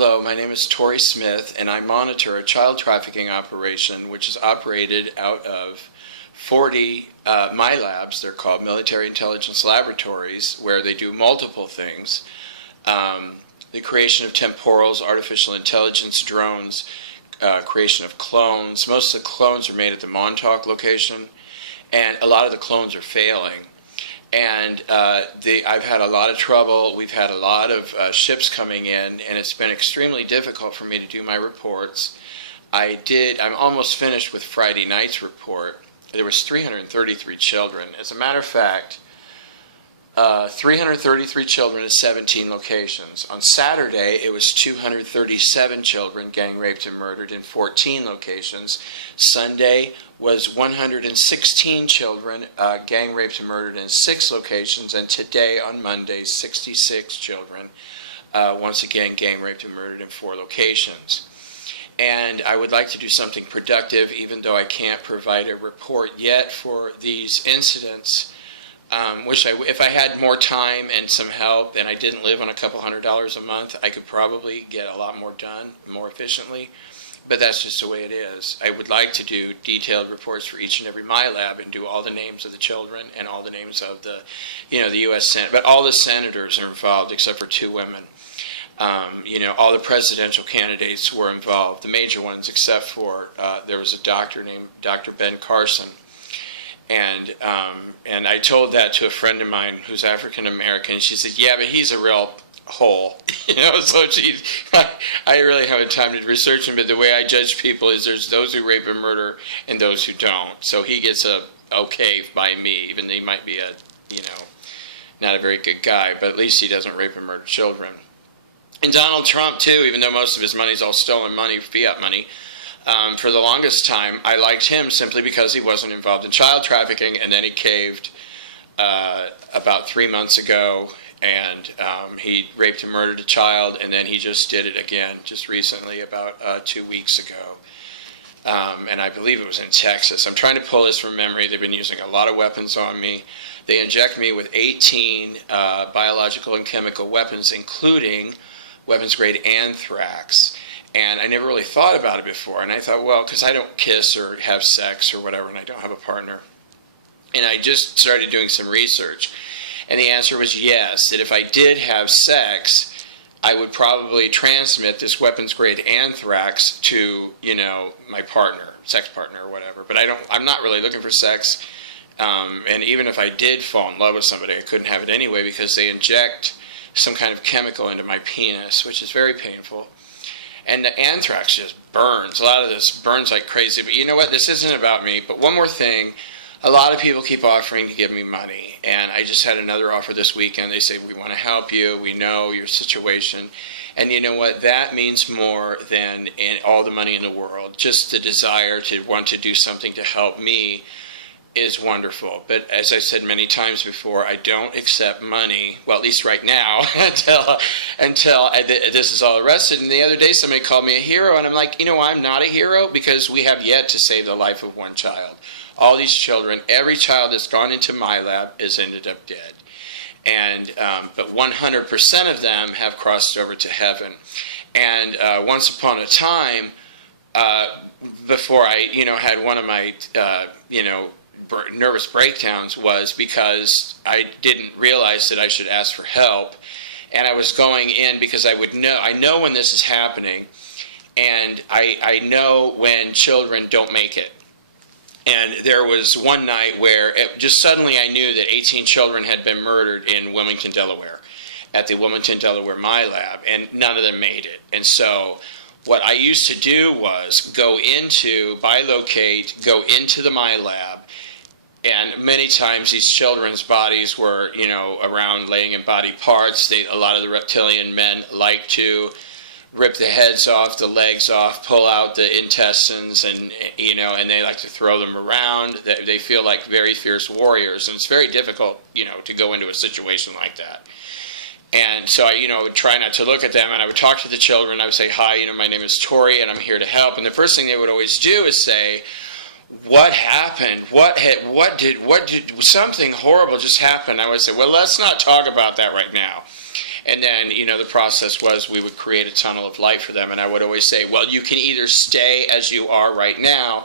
Hello, my name is Tori Smith, and I monitor a child trafficking operation which is operated out of 40 MILABS. They're called Military Intelligence Laboratories, where they do multiple things. The creation of temporals, artificial intelligence, drones, creation of clones. Most of the clones are made at the Montauk location, and a lot of the clones are failing. And I've had a lot of trouble. We've had a lot of ships coming in, and it's been extremely difficult for me to do my reports. I'm almost finished with Friday night's report. There was 333 children. As a matter of fact, 333 children at 17 locations. On Saturday, it was 237 children gang raped and murdered in 14 locations. Sunday was 116 children gang raped and murdered in 6 locations. And today, on Monday, 66 children, once again, gang raped and murdered in 4 locations. And I would like to do something productive, even though I can't provide a report yet for these incidents. If I had more time and some help and I didn't live on a couple $100s a month, I could probably get a lot more done more efficiently. But that's just the way it is. I would like to do detailed reports for each and every MILAB and do all the names of the children and all the names of the U.S. Senate. But all the senators are involved except for 2 women. All the presidential candidates were involved, the major ones, except for there was a doctor named Dr. Ben Carson. And I told that to a friend of mine who's African American. She said, "Yeah, but he's a real hole." So I really haven't time to research him. But the way I judge people is there's those who rape and murder and those who don't. So he gets a okay by me, even though he might be not a very good guy. But at least he doesn't rape and murder children. And Donald Trump too, even though most of his money is all stolen money, fiat money. For the longest time, I liked him simply because he wasn't involved in child trafficking, and then he caved about 3 months ago, and he raped and murdered a child, and then he just did it again just recently, about 2 weeks ago. And I believe it was in Texas. I'm trying to pull this from memory. They've been using a lot of weapons on me. They inject me with 18 biological and chemical weapons, including weapons-grade anthrax. And I never really thought about it before. And I thought, well, because I don't kiss or have sex or whatever, and I don't have a partner. And I just started doing some research. And the answer was yes, that if I did have sex, I would probably transmit this weapons-grade anthrax to, my partner, sex partner or whatever. But I'm not really looking for sex. And even if I did fall in love with somebody, I couldn't have it anyway because they inject some kind of chemical into my penis, which is very painful. And the anthrax just burns. A lot of this burns like crazy. But you know what? This isn't about me. But one more thing. A lot of people keep offering to give me money. And I just had another offer this weekend. They say, we want to help you. We know your situation. And you know what? That means more than all the money in the world. Just the desire to want to do something to help me is wonderful. But as I said many times before, I don't accept money, well, at least right now, until this is all arrested. And the other day somebody called me a hero, and I'm like, I'm not a hero because we have yet to save the life of one child. All these children, every child that's gone into MILAB has ended up dead. And but 100% of them have crossed over to heaven. And once upon a time, before I, had one of my, nervous breakdowns was because I didn't realize that I should ask for help, and I was going in because I know when this is happening, and I know when children don't make it. And there was one night where just suddenly I knew that 18 children had been murdered in Wilmington, Delaware, at the Wilmington, Delaware MILAB, and none of them made it. And so what I used to do was bilocate, go into the MILAB. And many times these children's bodies were, around laying in body parts. A lot of the reptilian men like to rip the heads off, the legs off, pull out the intestines, and they like to throw them around. They feel like very fierce warriors, and it's very difficult, to go into a situation like that. And so I, would try not to look at them, and I would talk to the children. I would say, "Hi, my name is Tori, and I'm here to help." And the first thing they would always do is say, "What happened? What did something horrible just happen?" I would say, "Well, let's not talk about that right now." And then, the process was we would create a tunnel of light for them. And I would always say, well, you can either stay as you are right now,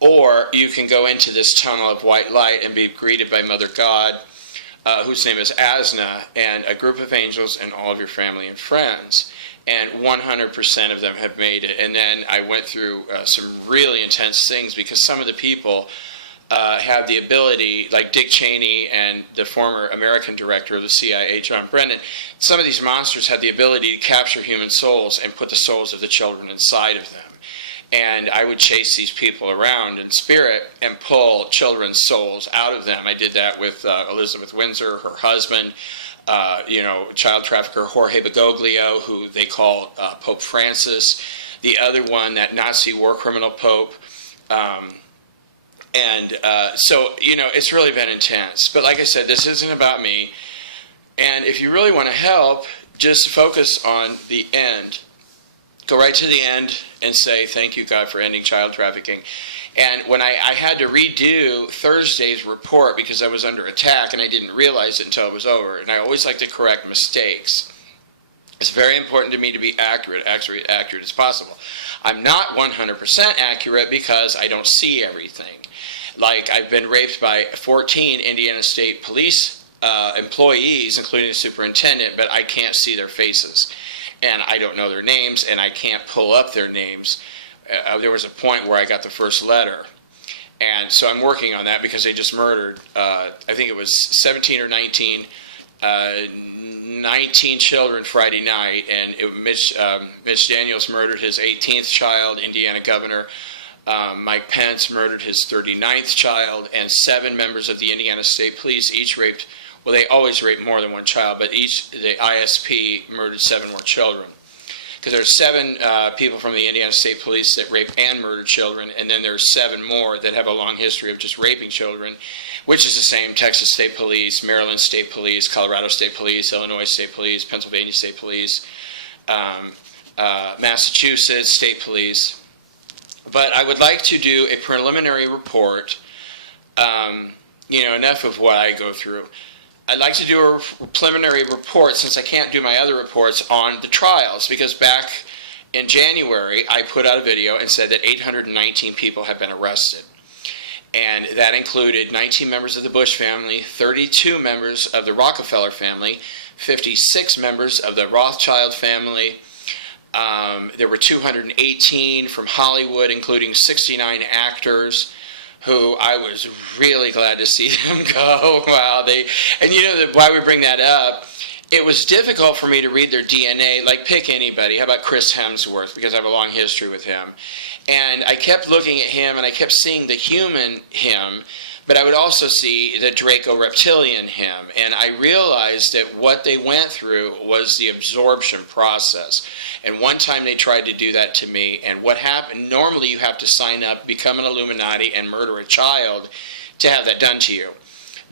or you can go into this tunnel of white light and be greeted by Mother God, whose name is Asna, and a group of angels and all of your family and friends. And 100% of them have made it. And then I went through some really intense things, because some of the people have the ability, like Dick Cheney and the former American director of the CIA, John Brennan, some of these monsters have the ability to capture human souls and put the souls of the children inside of them. And I would chase these people around in spirit and pull children's souls out of them. I did that with Elizabeth Windsor, her husband, child trafficker Jorge Bergoglio, who they call Pope Francis, the other one, that Nazi war criminal pope. So, it's really been intense. But like I said, this isn't about me. And if you really want to help, just focus on the end. Go right to the end and say, thank you, God, for ending child trafficking. And when I had to redo Thursday's report because I was under attack and I didn't realize it until it was over. And I always like to correct mistakes. It's very important to me to be accurate as possible. I'm not 100% accurate because I don't see everything. Like, I've been raped by 14 Indiana State Police employees, including the superintendent, but I can't see their faces. And I don't know their names, and I can't pull up their names. There was a point where I got the first letter. And so I'm working on that because they just murdered, I think it was 17 or 19 children Friday night. And Mitch Daniels murdered his 18th child, Indiana governor. Mike Pence murdered his 39th child, and 7 members of the Indiana State Police each raped, well, they always rape more than one child, but the ISP murdered 7 more children. Because there's 7 people from the Indiana State Police that rape and murder children, and then there's 7 more that have a long history of just raping children, which is the same: Texas State Police, Maryland State Police, Colorado State Police, Illinois State Police, Pennsylvania State Police, Massachusetts State Police. But I would like to do a preliminary report, enough of what I go through. I'd like to do a preliminary report, since I can't do my other reports, on the trials, because back in January, I put out a video and said that 819 people have been arrested. And that included 19 members of the Bush family, 32 members of the Rockefeller family, 56 members of the Rothschild family. There were 218 from Hollywood, including 69 actors, who I was really glad to see them go. Wow, why we bring that up, it was difficult for me to read their DNA, like pick anybody. How about Chris Hemsworth, because I have a long history with him. And I kept looking at him, and I kept seeing the human him, but I would also see the Draco-reptilian him. And I realized that what they went through was the absorption process. And one time they tried to do that to me, and what happened, normally you have to sign up, become an Illuminati, and murder a child to have that done to you.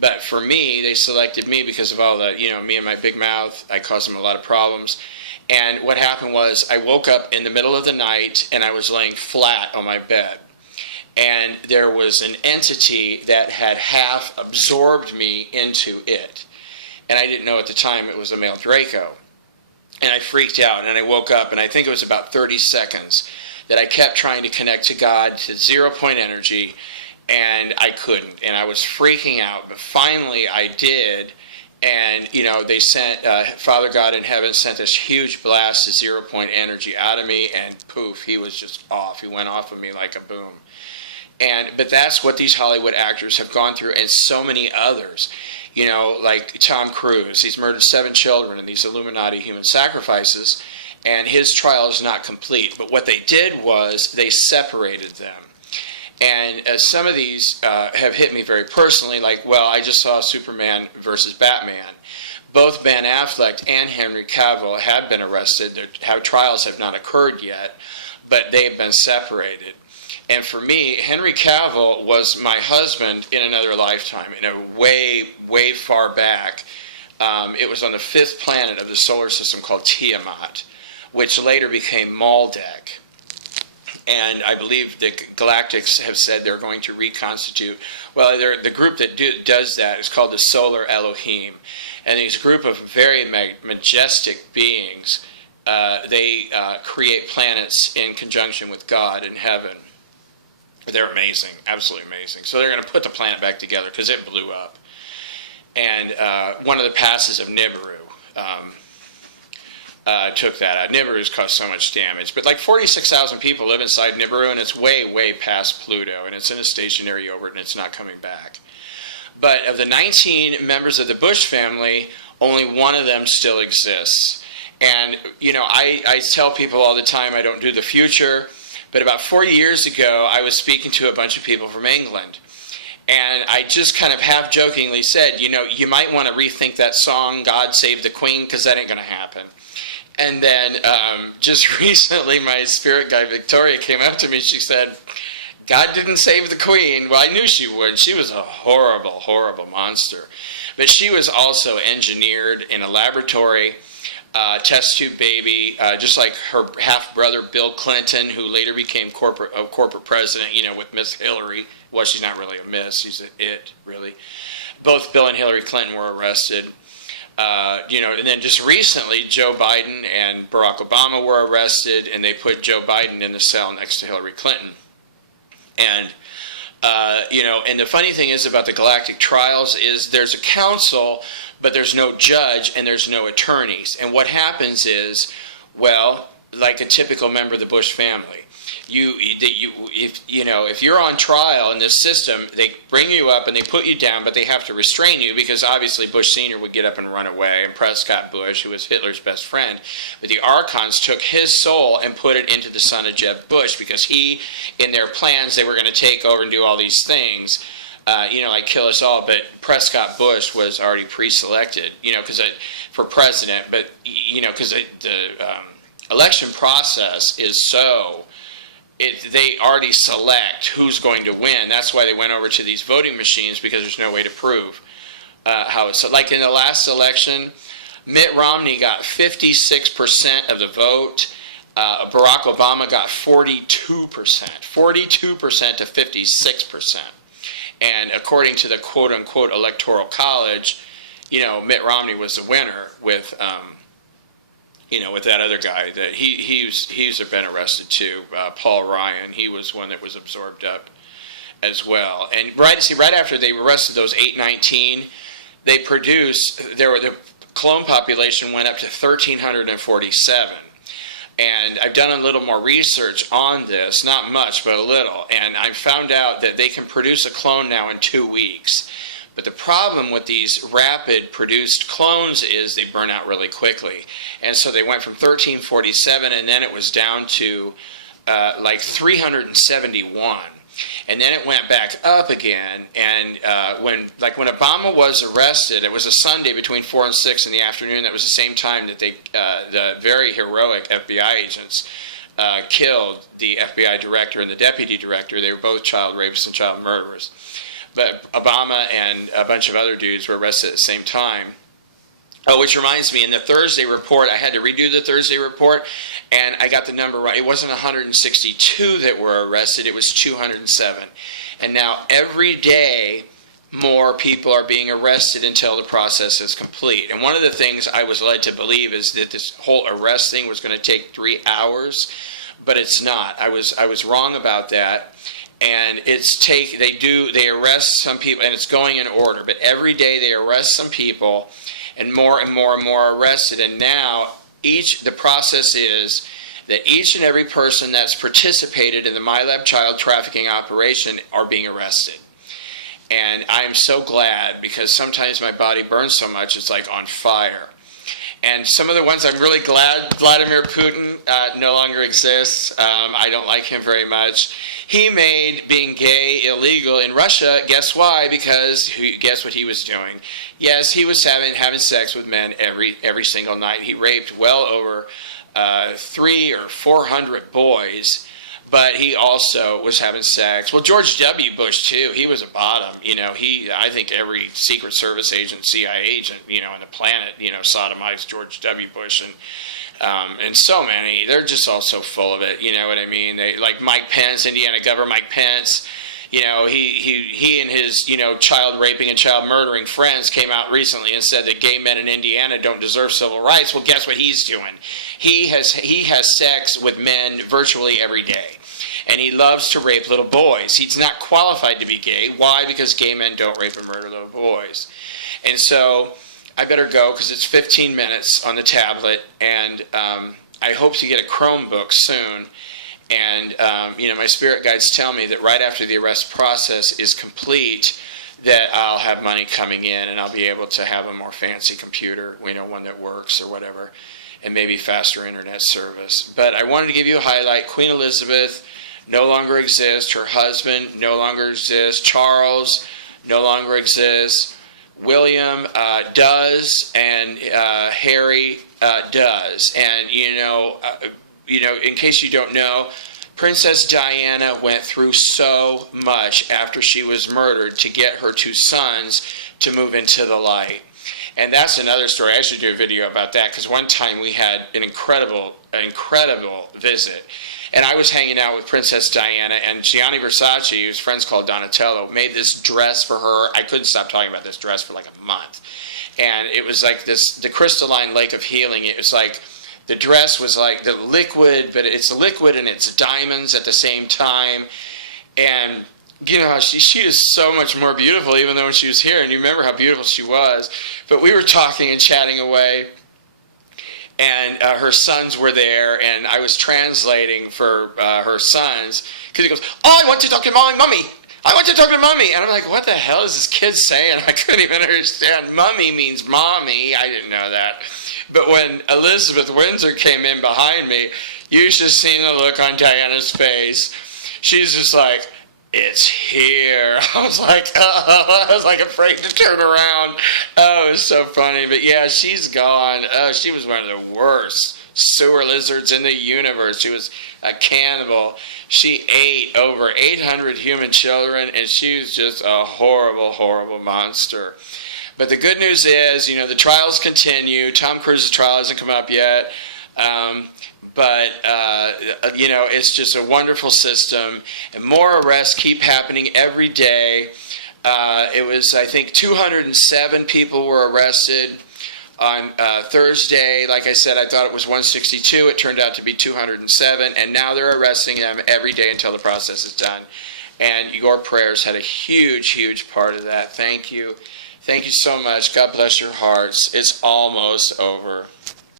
But for me, they selected me because of all the, me and my big mouth. I caused them a lot of problems. And what happened was I woke up in the middle of the night, and I was laying flat on my bed. And there was an entity that had half absorbed me into it. And I didn't know at the time it was a male Draco. And I freaked out, and I woke up, and I think it was about 30 seconds that I kept trying to connect to God, to 0-point energy, and I couldn't. And I was freaking out, but finally I did. And, they sent, Father God in heaven sent this huge blast of 0-point energy out of me, and poof, he was just off. He went off of me like a boom. But that's what these Hollywood actors have gone through, and so many others. Like Tom Cruise, he's murdered 7 children in these Illuminati human sacrifices, and his trial is not complete. But what they did was they separated them. And some of these have hit me very personally, like, well, I just saw Superman versus Batman. Both Ben Affleck and Henry Cavill have been arrested. Their trials have not occurred yet, but they've been separated. And for me, Henry Cavill was my husband in another lifetime, in a way, way far back. It was on the 5th planet of the solar system called Tiamat, which later became Maldek. And I believe the Galactics have said they're going to reconstitute. Well, the group that does that is called the Solar Elohim. And these group of very majestic beings, they create planets in conjunction with God in heaven. They're amazing, absolutely amazing. So they're going to put the planet back together because it blew up. And one of the passes of Nibiru took that out. Nibiru's caused so much damage. But like 46,000 people live inside Nibiru, and it's way, way past Pluto, and it's in a stationary orbit, and it's not coming back. But of the 19 members of the Bush family, only one of them still exists. And, you know, I tell people all the time I don't do the future, but about 40 years ago, I was speaking to a bunch of people from England. And I just kind of half-jokingly said, you know, you might want to rethink that song, God Save the Queen, because that ain't going to happen. And then just recently, my spirit guide, Victoria, came up to me. She said, God didn't save the Queen. Well, I knew she would. She was a horrible, horrible monster. But she was also engineered in a laboratory, test tube baby, just like her half-brother, Bill Clinton, who later became corporate president, you know, with Miss Hillary. Well, she's not really a miss. She's an it, really. Both Bill and Hillary Clinton were arrested. You know, and then just recently, Joe Biden and Barack Obama were arrested, and they put Joe Biden in the cell next to Hillary Clinton. And, you know, and the funny thing is about the galactic trials is there's a council, but there's no judge and there's no attorneys. And what happens is, well, like a typical member of the Bush family, if you're on trial in this system, they bring you up and they put you down, but they have to restrain you because obviously Bush Sr. would get up and run away, and Prescott Bush, who was Hitler's best friend. But the Archons took his soul and put it into the son of Jeb Bush because he, in their plans, they were going to take over and do all these things, you know, like kill us all. But Prescott Bush was already pre-selected, you know, for president. But, you know, because the election process is so... they already select who's going to win. That's why they went over to these voting machines, because there's no way to prove how it's... Like in the last election, Mitt Romney got 56% of the vote. Barack Obama got 42%. 42% to 56%. And according to the quote-unquote Electoral College, you know, Mitt Romney was the winner with... you know, with that other guy, that he's been arrested too, Paul Ryan. He was one that was absorbed up as well. And right after they arrested those 819, they produced, the clone population went up to 1,347. And I've done a little more research on this, not much, but a little. And I found out that they can produce a clone now in 2 weeks. But the problem with these rapid produced clones is they burn out really quickly. And so they went from 1347, and then it was down to like 371. And then it went back up again. And when Obama was arrested, it was a Sunday between 4 and 6 in the afternoon. That was the same time that the very heroic FBI agents killed the FBI director and the deputy director. They were both child rapists and child murderers. But Obama and a bunch of other dudes were arrested at the same time. Oh, which reminds me, in the Thursday report, I had to redo the Thursday report, and I got the number right. It wasn't 162 that were arrested, it was 207. And now every day, more people are being arrested until the process is complete. And one of the things I was led to believe is that this whole arrest thing was going to take 3 hours, but it's not. I was wrong about that. And they arrest some people, and it's going in order. But every day they arrest some people, and more and more and more are arrested. And now the process is that each and every person that's participated in the MILABS child trafficking operation are being arrested. And I'm so glad, because sometimes my body burns so much it's like on fire. And some of the ones I'm really glad Vladimir Putin no longer exists. I don't like him very much. He made being gay illegal in Russia. Guess why? Because guess what he was doing? Yes, he was having sex with men every single night. He raped well over 300 or 400 boys. But he also was having sex. Well, George W. Bush, too, he was a bottom. You know, I think every Secret Service agent, CIA agent, you know, on the planet, you know, sodomized George W. Bush. And so many, they're just all so full of it, you know what I mean? They, like Mike Pence, Indiana Governor Mike Pence, he and his, child raping and child murdering friends came out recently and said that gay men in Indiana don't deserve civil rights. Well, guess what he's doing? He has sex with men virtually every day. And he loves to rape little boys. He's not qualified to be gay. Why? Because gay men don't rape and murder little boys. And so I better go because it's 15 minutes on the tablet, and I hope to get a Chromebook soon. And, my spirit guides tell me that right after the arrest process is complete, that I'll have money coming in and I'll be able to have a more fancy computer, one that works or whatever, and maybe faster internet service. But I wanted to give you a highlight. Queen Elizabeth no longer exists. Her husband no longer exists. Charles no longer exists. William does, and Harry does. And, in case you don't know, Princess Diana went through so much after she was murdered to get her two sons to move into the light. And that's another story. I should do a video about that, because one time we had an incredible visit. And I was hanging out with Princess Diana, and Gianni Versace, whose friends called Donatello, made this dress for her. I couldn't stop talking about this dress for like a month. And it was like the crystalline lake of healing. It was like, the dress was like the liquid, but it's liquid and it's diamonds at the same time. And, she is so much more beautiful even though when she was here. And you remember how beautiful she was. But we were talking and chatting away. And her sons were there, and I was translating for her sons. Because he goes, I want to talk to my mummy. I want to talk to Mummy. And I'm like, what the hell is this kid saying? I couldn't even understand. Mummy means mommy. I didn't know that. But when Elizabeth Windsor came in behind me, you should have seen the look on Diana's face. She's just like, it's here. I was like afraid to turn around. Oh, it was so funny. But yeah, she's gone. Oh, she was one of the worst sewer lizards in the universe. She was a cannibal. She ate over 800 human children, and she was just a horrible, horrible monster. But the good news is, the trials continue. Tom Cruise's trial hasn't come up yet. But it's just a wonderful system. And more arrests keep happening every day. It was, I think, 207 people were arrested on Thursday. Like I said, I thought it was 162. It turned out to be 207. And now they're arresting them every day until the process is done. And your prayers had a huge, huge part of that. Thank you. Thank you so much. God bless your hearts. It's almost over.